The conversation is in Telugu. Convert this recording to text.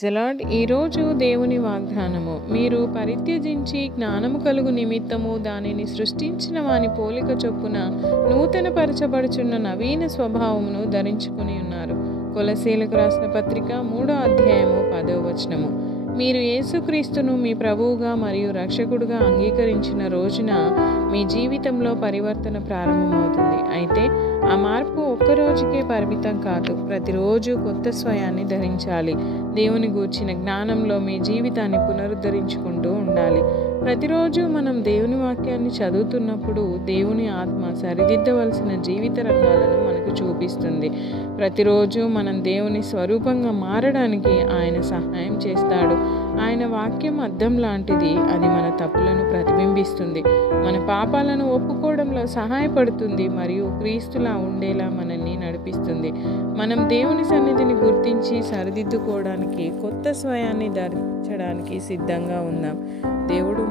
జలాడ్ ఈరోజు దేవుని వాగ్దానము, మీరు పరిత్యజించి జ్ఞానము కలుగు నిమిత్తము దానిని సృష్టించిన వాని పోలిక చొప్పున నూతన పరచబడుచున్న నవీన స్వభావమును ధరించుకుని ఉన్నారు. కొలసీలకు రాసిన పత్రిక 3వ అధ్యాయము 10వ వచనము. మీరు యేసుక్రీస్తును మీ ప్రభువుగా మరియు రక్షకుడుగా అంగీకరించిన రోజున మీ జీవితంలో పరివర్తన ప్రారంభమవుతుంది. అయితే ఆ మార్పు ఒక్కరోజుకే పరిమితం కాదు. ప్రతిరోజు కొత్త స్వయాన్ని ధరించాలి. దేవుని గూర్చిన జ్ఞానంలో మీ జీవితాన్ని పునరుద్ధరించుకుంటూ ఉండాలి. ప్రతిరోజు మనం దేవుని వాక్యాన్ని చదువుతున్నప్పుడు దేవుని ఆత్మ సరిదిద్దవలసిన జీవిత రంగాలను మనకు చూపిస్తుంది. ప్రతిరోజు మనం దేవుని స్వరూపంగా మారడానికి ఆయన సహాయం చేస్తాడు. ఆయన వాక్యం అద్దం లాంటిది. అది మన తప్పులను ప్రతిబింబిస్తుంది, మన పాపాలను ఒప్పుకోవడంలో సహాయపడుతుంది మరియు క్రీస్తులా ఉండేలా మనల్ని నడిపిస్తుంది. మనం దేవుని సన్నిధిని గుర్తించి సరిదిద్దుకోవడానికి, కొత్త స్వయాన్ని ధరించడానికి సిద్ధంగా ఉందాం. దేవుడు